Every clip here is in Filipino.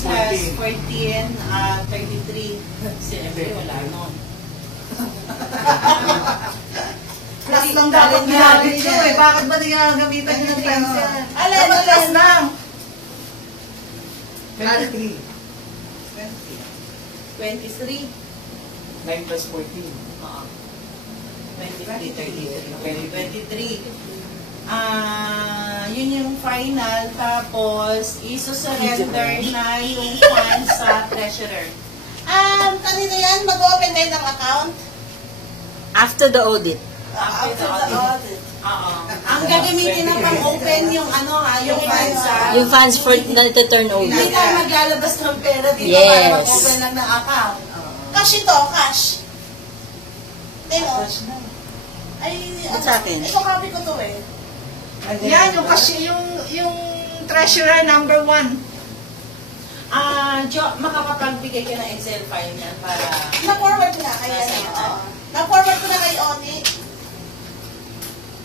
has 14, 33. Siyempre, wala nun. Plus lang dapat ginamit nyo eh. Bakit ba nagagamitan nyo ng times yan? Alin, plus lang. 23. 23. 9 plus 14. 23. Yun yung final. Tapos, iso-surrender na yung funds sa treasurer. Kanina yan, mag-open na ng account? After the audit. After the audit. Oo. Ang gagamitin na pang-open yung yung funds Yung funds for na turn over. Hindi tayo maglalabas ng pera dito Yes. para mag-open lang ng account. Cash ito, cash. Dino. Ay, Sa akin. ito copy ko to eh. Yan, yung treasurer number 1. Jo, makapagbigay ka ng Excel file niyan para... Na-forward na kay Na-forward ko na kay Oni.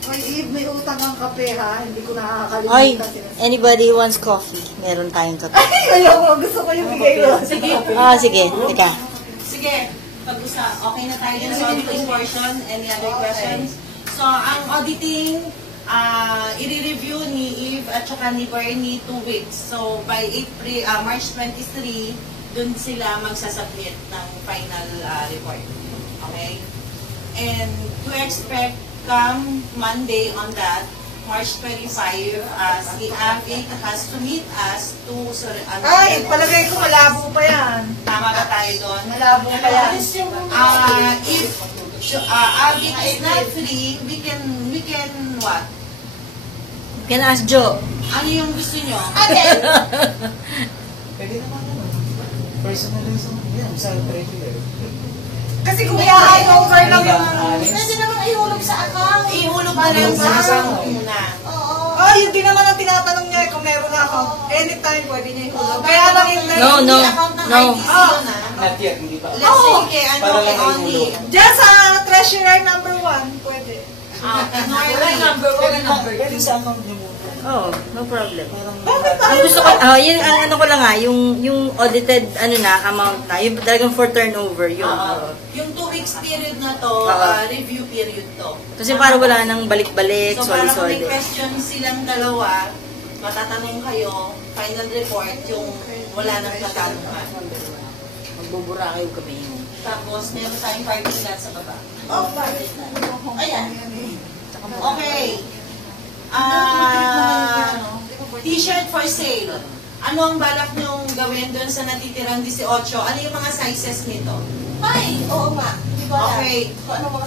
May Eve, may utang ang kape ha. Hindi ko Oy, nakakalimutan. anybody who wants coffee? Meron tayong kape. Ay, ayoko. Gusto ko yung bigay ko. Sige. Sige. Teka. Sige. Pag-usap. Okay na tayo dyan sa auditing portion. Any other questions? So, ang auditing, i-review ni Eve at saka ni Bernie 2 weeks. So, by March 23, dun sila magsasubmit ng final report. Okay? And to expect come Monday on that, March 25, si Avic has to meet us to... Ay, palagay ko malabo pa yan. Tama ba tayo doon? Malabo pa yan. If Avic is not free, we can what? Can ask Joe. Ano yung gusto nyo? Pwede naman naman. Personalized yan, sa regular. Kasi kung i-over lang yung... Pwede naman ihulog sa account. Ihulog na lang sa account muna. Oo. Oh, yun din naman ang tinatanong niya kung meron na ako. Anytime pwede niya ihulog. Kaya lang yung... No. Not yet, hindi pa. Let's say kay kay Oni. Diyan sa treasurer number 1, pwede. Pwede sa account niyo muna. Oh, no problem. Bakit Ang gusto ko, yung ano ko lang yung audited amount na, yung talagang for turnover, yun. Yung 2 weeks period na to, review period to. Kasi para wala nang balik-balik, So, para kung may solid-solid. question silang dalawa, matatanong kayo, final report, yung wala nang tatanungan. Magbubura kayo kami. Tapos, meron tayong parking lot sa baba. Oh, bakit na? Ayan. Okay. T-shirt for sale. Ano ang balak nyong gawin doon sa natitirang 18? Ano yung mga sizes nito? Ay, oo nga. Di ba? Okay. Kung ano mga